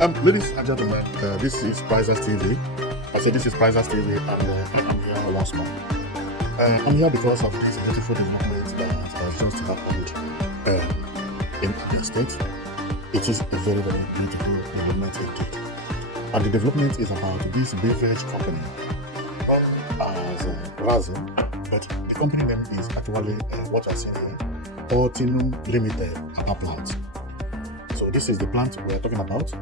Ladies and gentlemen, this is Prizes TV. I said this is Prizes TV, and I'm here once more. I'm here because of this beautiful development that has just happened in Abia State. It is a very, very beautiful development indeed. And the development is about this beverage company, known as Razo, but the company name is actually what I see here, Otti Limited Abia Plant. So this is the plant we are talking about,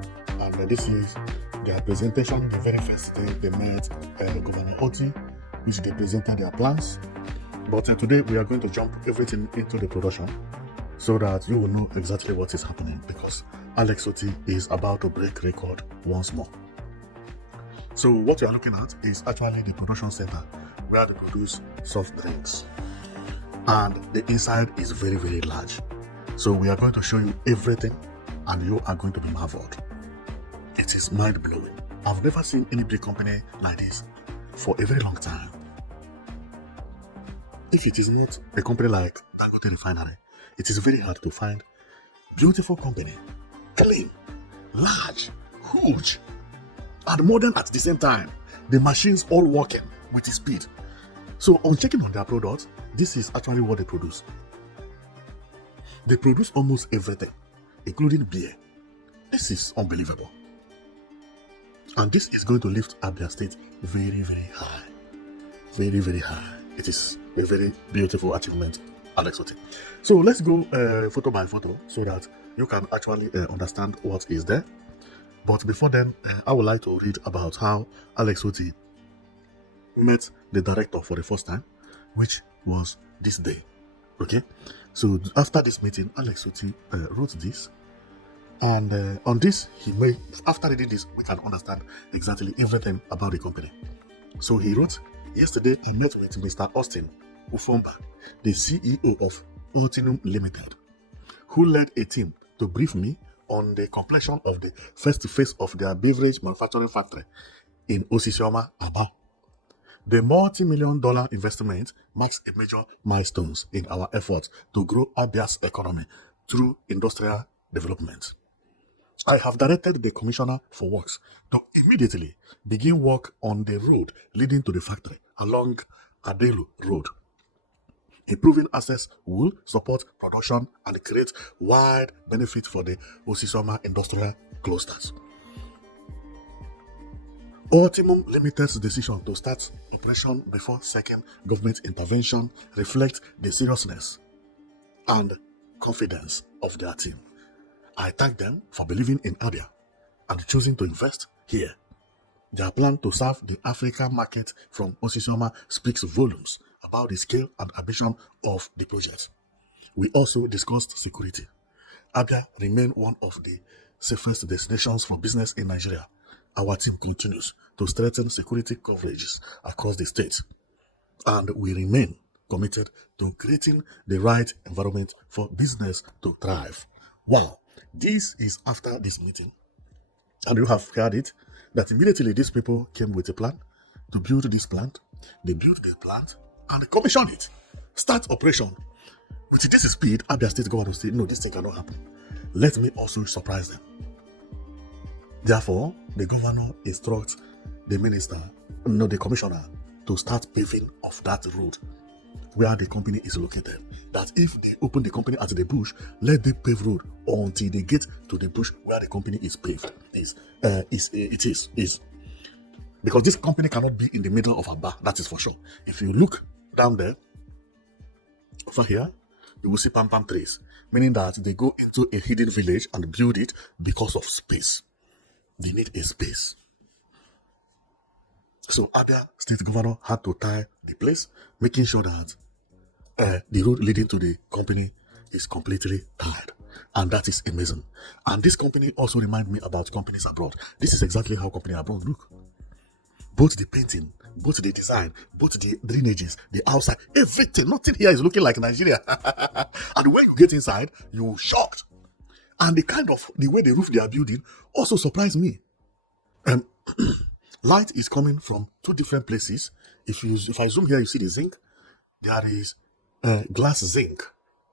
and this is their presentation. The very first day they met Governor Otti, which they presented their plans. But today we are going to jump everything into the production so that you will know exactly what is happening, because Alex Otti is about to break record once more. So what you are looking at is actually the production center where they produce soft drinks, and the inside is very, very large. So we are going to show you everything, and you are going to be marveled. It is mind-blowing. I've never seen any big company like this for a very long time. If it is not a company like Dangote Refinery, it is very hard to find beautiful company, clean, large, huge, and modern at the same time. The machines all working with speed. So on checking on their products, this is actually what they produce. They produce almost everything, including beer. This is unbelievable. And this is going to lift Abia State very, very high. Very, very high. It is a very beautiful achievement, Alex Otti. So let's go photo by photo so that you can actually understand what is there. But before then, I would like to read about how Alex Otti met the director for the first time, which was this day. Okay, so after this meeting, Alex Otti wrote this, and on this, after reading this, we can understand exactly everything about the company. So he wrote, yesterday I met with Mr. Austin Ufomba, the CEO of Otti Limited, who led a team to brief me on the completion of the first phase of their beverage manufacturing factory in Osisioma, Abia. The multi-million-dollar investment marks a major milestone in our efforts to grow Abia's economy through industrial development. I have directed the Commissioner for Works to immediately begin work on the road leading to the factory along Adelu Road. Improving access will support production and create wide benefit for the Osisioma industrial clusters. Otti Limited's decision to start operation before second government intervention reflects the seriousness and confidence of their team. I thank them for believing in Abia and choosing to invest here. Their plan to serve the African market from Osisioma speaks volumes about the scale and ambition of the project. We also discussed security. Abia remains one of the safest destinations for business in Nigeria. Our team continues to strengthen security coverages across the state, and we remain committed to creating the right environment for business to thrive. Wow, this is after this meeting, and you have heard it, that immediately these people came with a plan to build this plant. They built the plant and commissioned it. Start operation. With this speed, Abia State government will say, no, this thing cannot happen. Let me also surprise them. Therefore, the governor instructs the commissioner, to start paving of that road where the company is located. That if they open the company at the bush, let them pave road until they get to the bush where the company is paved. Is because this company cannot be in the middle of a bar. That is for sure. If you look down there, over here, you will see palm trees, meaning that they go into a hidden village and build it because of space. They need a space. So Abia State Governor had to tie the place, making sure that the road leading to the company is completely tied. And that is amazing. And this company also reminds me about companies abroad. This is exactly how companies abroad look. Both the painting, both the design, both the drainages, the outside, everything. Nothing here is looking like Nigeria. And when you get inside, you're shocked. And the way the roof they are building also surprised me. Light is coming from two different places. If I zoom here, you see the zinc. There is glass zinc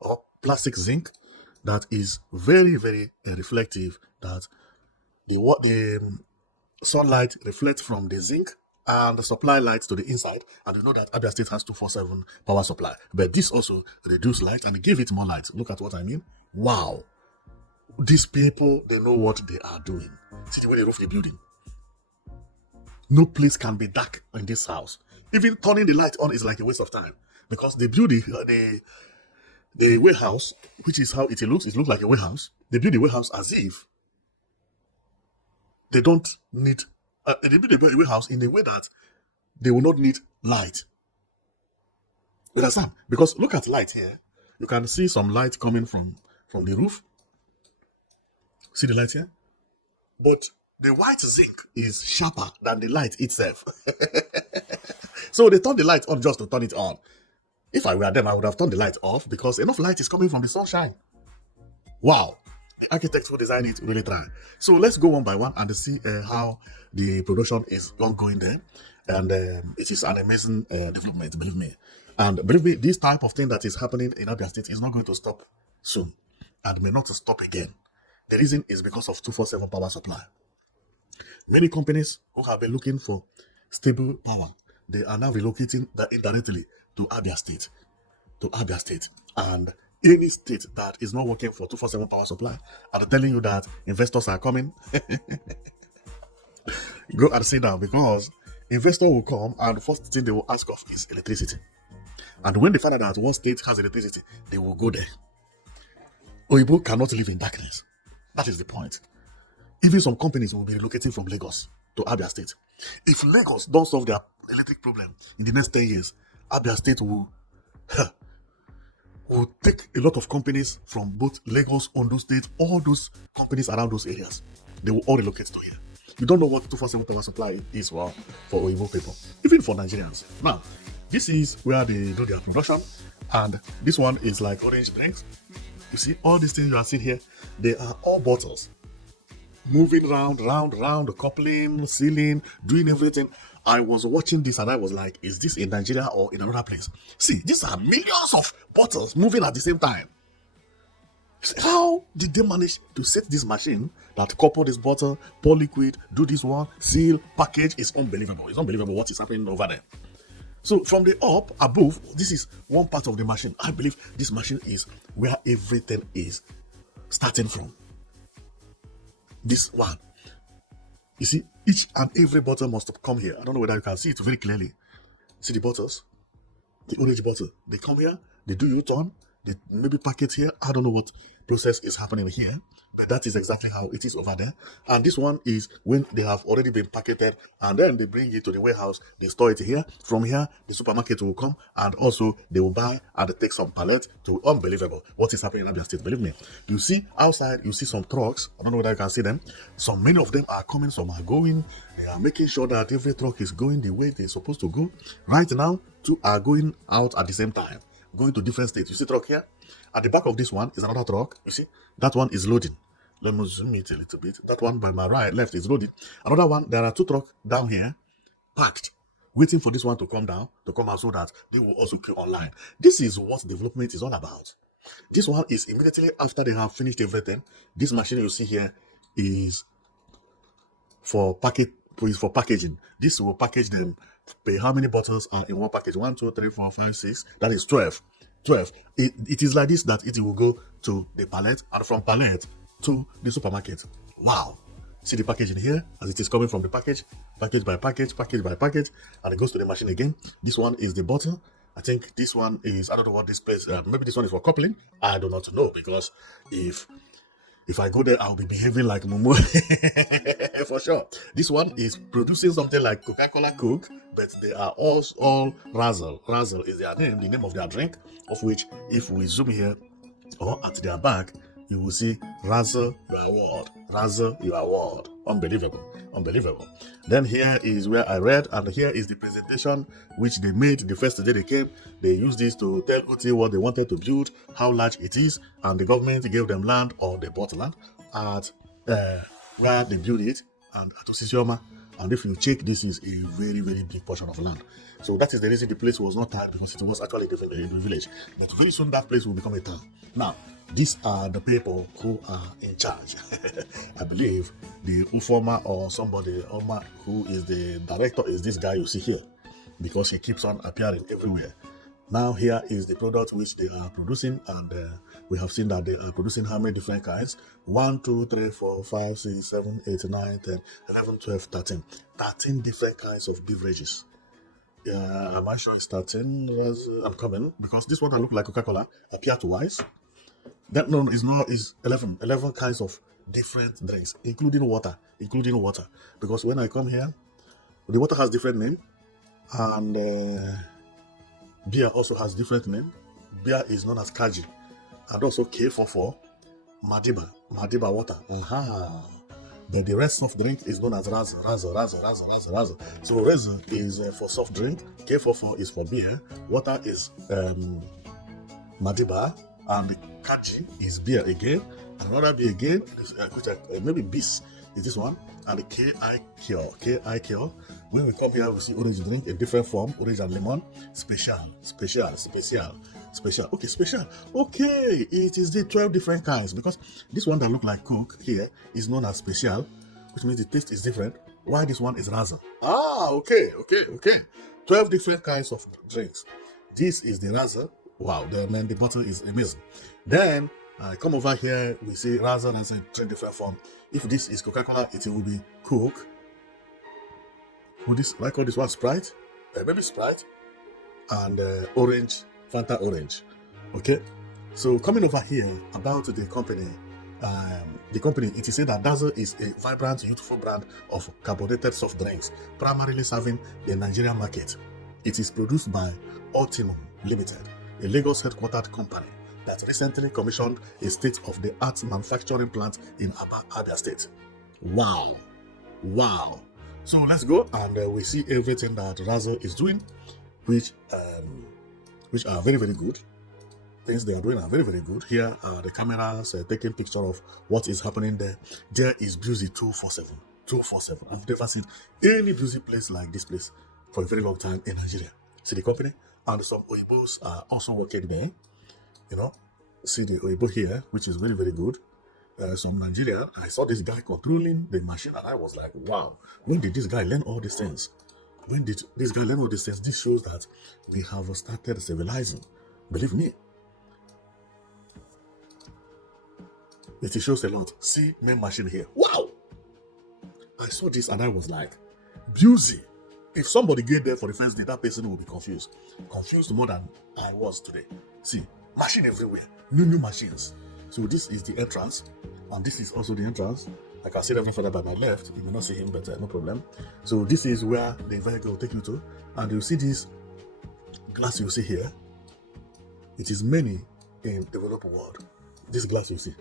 or plastic zinc that is very, very reflective, that the sunlight reflects from the zinc and the supply light to the inside. And you know that Abia State has 247 power supply. But this also reduce light and give it more light. Look at what I mean. Wow. These people, they know what they are doing. See the way they roof the building. No place can be dark in this house. Even turning the light on is like a waste of time. Because the building, the warehouse, which is how it looks like a warehouse. They build the warehouse as if they don't need, they build the warehouse in a way that they will not need light. You understand? Because look at light here. You can see some light coming from the roof. See the light here? But the white zinc is sharper than the light itself. So they turn the light on just to turn it on. If I were them, I would have turned the light off because enough light is coming from the sunshine. Wow. Architects who design it really try. So let's go one by one and see how the production is ongoing there. And it is an amazing development, believe me. And believe me, this type of thing that is happening in Abia State is not going to stop soon and may not stop again. The reason is because of 247 power supply. Many companies who have been looking for stable power, they are now relocating indirectly to Abia State. And any state that is not working for 247 power supply, I'm telling you that investors are coming. Go and sit down because investor will come and the first thing they will ask of is electricity. And when they find out that one state has electricity, they will go there. Oyibo cannot live in darkness. That is the point. Even some companies will be relocating from Lagos to Abia State. If Lagos don't solve their electric problem in the next 10 years, Abia State will take a lot of companies from both Lagos, Ondo State, all those companies around those areas. They will all relocate to here. You don't know what 247 power supply is for Oyibo people, even for Nigerians. Now, this is where they do their production, and this one is like orange drinks. You see, all these things you are seeing here, they are all bottles. Moving round, coupling, sealing, doing everything. I was watching this and I was like, is this in Nigeria or in another place? See, these are millions of bottles moving at the same time. How did they manage to set this machine that couple this bottle, pour liquid, do this one, seal, package? Is unbelievable. It's unbelievable what is happening over there. So from the up, above, this is one part of the machine. I believe this machine is where everything is starting from. This one. You see, each and every bottle must come here. I don't know whether you can see it very clearly. See the bottles? The orange bottle. They come here, they do U-turn, they maybe pack it here. I don't know what process is happening here, but that is exactly how it is over there. And this one is when they have already been packaged and then they bring it to the warehouse, they store it here. From here, the supermarket will come and also they will buy and they take some pallet to unbelievable. What is happening in Abia State, believe me. You see outside, you see some trucks. I don't know whether you can see them. Many of them are coming, some are going. They are making sure that every truck is going the way they're supposed to go. Right now, two are going out at the same time, going to different states. You see truck here? At the back of this one is another truck. You see? That one is loading. Let me zoom it a little bit. That one by my left is loaded. Another one, there are two trucks down here, packed, waiting for this one to come down, to come out so that they will also queue online. This is what development is all about. This one is immediately after they have finished everything. This machine you see here is for packaging. This will package them. How many bottles are in one package? 1, 2, 3, 4, 5, 6. That is 12. 12. It is like this that it will go to the pallet and from pallet to the supermarket. Wow. See the packaging here as it is coming from the package by package, and it goes to the machine again. This one is the bottle. I think this one is, I don't know what this place, maybe this one is for coupling. I do not know because if I go there, I'll be behaving like Mumu. For sure. This one is producing something like Coca-Cola Coke, but they are all Razzle. Razzle is their name, the name of their drink, of which if we zoom here or at their back, you will see Razzle your award. Razzle your award. Unbelievable. Unbelievable. Then here is where I read, and here is the presentation which they made the first day they came. They used this to tell Otti what they wanted to build, how large it is, and the government gave them land, or they bought land at where they built it, and at Osisioma. And if you check, this is a very, very big portion of land. So that is the reason the place was not tied, because it was actually the village. But very soon that place will become a town. Now, these are the people who are in charge. I believe the former or somebody who is the director is this guy you see here, because he keeps on appearing everywhere. Now here is the product which they are producing, and we have seen that they are producing how many different kinds? 1, 2, 3, 4, 5, 6, 7, 8, 9, 10, 11, 12, 13. 13 different kinds of beverages. Yeah, am I sure it's 13? I'm coming, because this one that look like Coca-Cola appear twice. That no, is not, is 11. 11 kinds of different drinks, including water. Because when I come here, the water has different name, and beer also has different name. Beer is known as Kaji, and also K44, Madiba water. But the rest of drink is known as Razo. So Razo is for soft drink, K44 is for beer, water is Madiba, and the Kaji is beer again, and another beer again, which maybe Bis is this one, and the KI Cure. When we come here, we see orange drink in different form, orange and lemon, special. Okay, special. Okay, it is the 12 different kinds, because this one that look like Coke here is known as special, which means the taste is different. Why this one is Raza? Okay. 12 different kinds of drinks. This is the Raza. Wow, the bottle is amazing. Then come over here, we see Raza as a 3 different form. If this is Coca-Cola, it will be Coke. I call this one Sprite, maybe Sprite, and orange, Fanta orange. Okay, so coming over here about the company, it is said that Dazzle is a vibrant, youthful brand of carbonated soft drinks, primarily serving the Nigerian market. It is produced by Otti Limited, a Lagos headquartered company that recently commissioned a state-of-the-art manufacturing plant in Abia State. Wow. So let's go, and we see everything that Razo is doing, which are very, very good. Things they are doing are very, very good. Here are the cameras taking picture of what is happening there. There is busy 247. I've never seen any busy place like this place for a very long time in Nigeria. See the company, and some Oyibos are also working there. See the Oyibo here, which is very, very good. Some Nigerian, I saw this guy controlling the machine, and I was like, wow, when did this guy learn all these things? This shows that we have started civilizing. Believe me. It shows a lot. See, main machine here. Wow! I saw this and I was like, busy. If somebody get there for the first day, that person will be confused. Confused more than I was today. See, machine everywhere. New machines. So this is the entrance, and this is also the entrance. I can see them further by my left. You may not see him, but no problem. So this is where the vehicle will take you to, and you see this glass you see here. It is many in the developed world. This glass you see.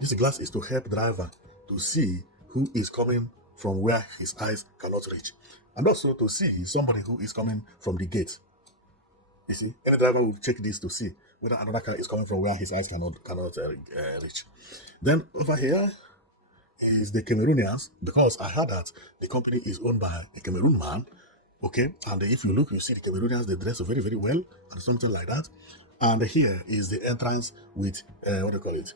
This glass is to help driver to see who is coming from where his eyes cannot reach, and also to see somebody who is coming from the gate. You see, any driver will check this to see whether another car is coming from where his eyes cannot reach. Then over here is the Cameroonians, because I heard that the company is owned by a Cameroon man. Okay, and if you look, you see the Cameroonians, they dress very, very well and something like that. And here is the entrance with what do you call it?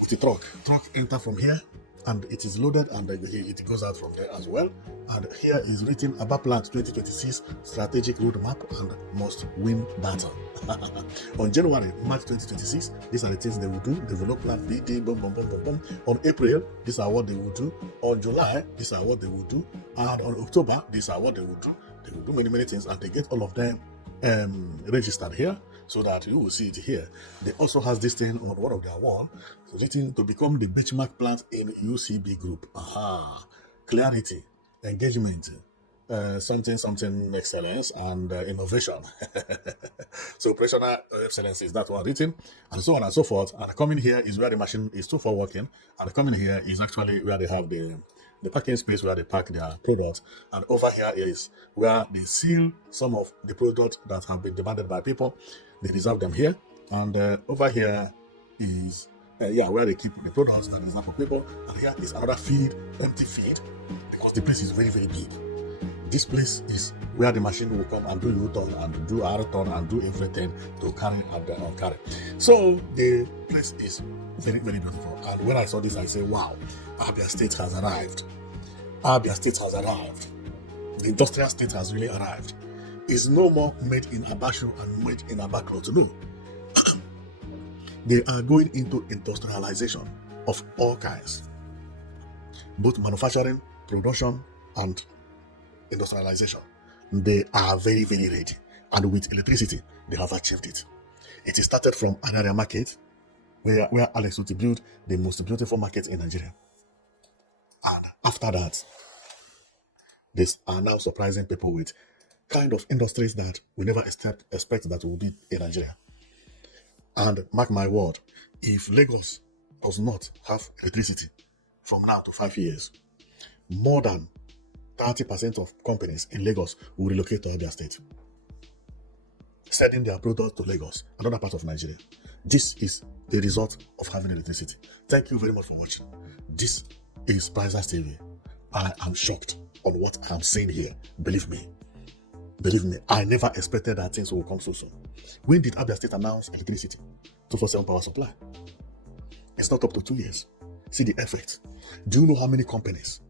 With the truck. Truck enter from here, and it is loaded, and it goes out from there as well. And here is written Abia Plant 2026 Strategic Roadmap and Must Win Battle. On March 2026, these are the things they will do. Develop plan BD, boom, boom, boom, boom, boom. On April, these are what they will do. On July, these are what they will do. And on October, these are what they will do. They will do many, many things, and they get all of them registered here, so that you will see it here. They also has this thing on one of their wall, written to become the benchmark plant in UCB group. Clarity, engagement, something excellence, and innovation. So operational excellence is that one written, and so on and so forth. And coming here is where the machine is for working, and coming here is actually where they have the parking space where they park their products. And over here is where they seal some of the products that have been demanded by people. They reserve them here. And over here is where they keep the products that is not for people. And here is another feed, empty feed. because the place is very, very big. This place is where the machine will come and do U-turn and do R-turn and do everything to carry and carry. So the place is very, very beautiful. And when I saw this, I said, wow, Abia State has arrived. Abia State has arrived. The industrial state has really arrived. It's no more made in Abasho and made in Abakloto. No. They are going into industrialization of all kinds. Both manufacturing, production, and industrialization. They are very, very ready. And with electricity, they have achieved it. It started from Anaria Market, where Alex Otti built the most beautiful market in Nigeria. And after that, they are now surprising people with kind of industries that we never expect that will be in Nigeria. And mark my word, if Lagos does not have electricity from now to 5 years, more than 30% of companies in Lagos will relocate to Abia State, sending their products to Lagos, another part of Nigeria. This is the result of having electricity. Thank you very much for watching. This is Prizers TV. I am shocked on what I'm seeing here. Believe me, I never expected that things will come so soon. When did Abia State announce electricity? 247 power supply. It's not up to 2 years. See the effect. Do you know how many companies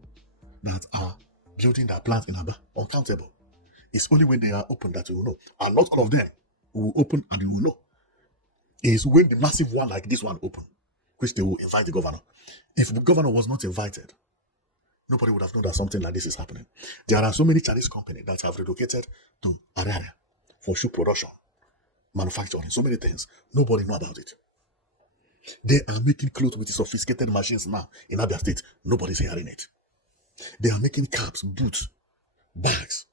that are building their plants in Abia? Uncountable. It's only when they are open that you will know. And not all of them will open and you will know. It's when the massive one like this one open, which they will invite the governor. If the governor was not invited, nobody would have known that something like this is happening. There are so many Chinese companies that have relocated to Arara for shoe production, manufacturing, so many things. Nobody know about it. They are making clothes with sophisticated machines now in Abia State. Nobody's hearing it. They are making caps, boots, bags.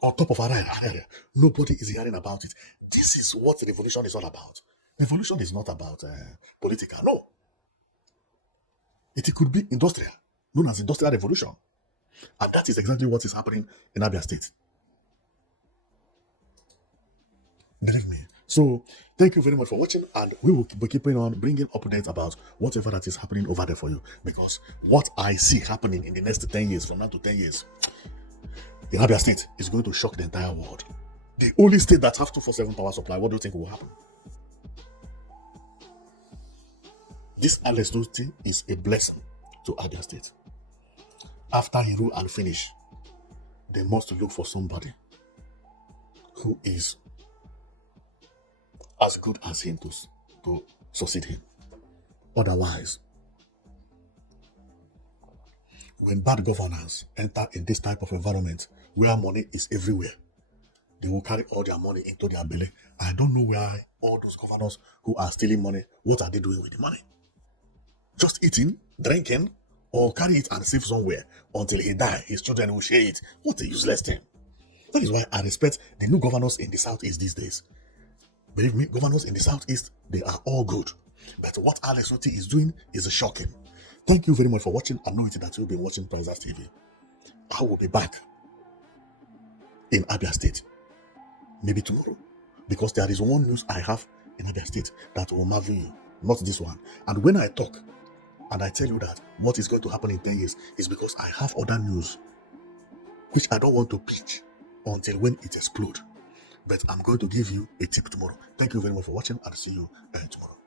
On top of Arara, nobody is hearing about it. This is what revolution is all about. Revolution is not about political, no. It could be industrial, known as industrial revolution. And that is exactly what is happening in Abia State. Believe me. So, thank you very much for watching, and we will be keeping on bringing updates about whatever that is happening over there for you. Because what I see happening in the next 10 years, from now to 10 years, in Abia State is going to shock the entire world. The only state that have 247 power supply, what do you think will happen? This Alex Otti is a blessing to Abia State. After he rule and finish, they must look for somebody who is as good as him to succeed him. Otherwise, when bad governors enter in this type of environment where money is everywhere, they will carry all their money into their belly. I don't know why all those governors who are stealing money, what are they doing with the money? Just eating, drinking, or carry it and save somewhere until he die. His children will share it. What a useless thing. That is why I respect the new governors in the Southeast these days. Believe me, governors in the Southeast, they are all good. But what Alex Otti is doing is shocking. Thank you very much for watching. I know it that you've been watching Prizers TV. I will be back in Abia State, maybe tomorrow, because there is one news I have in Abia State that will marvel you, not this one. And when I talk and I tell you that what is going to happen in 10 years is because I have other news which I don't want to pitch until when it explodes. But I'm going to give you a tip tomorrow. Thank you very much for watching, and see you tomorrow.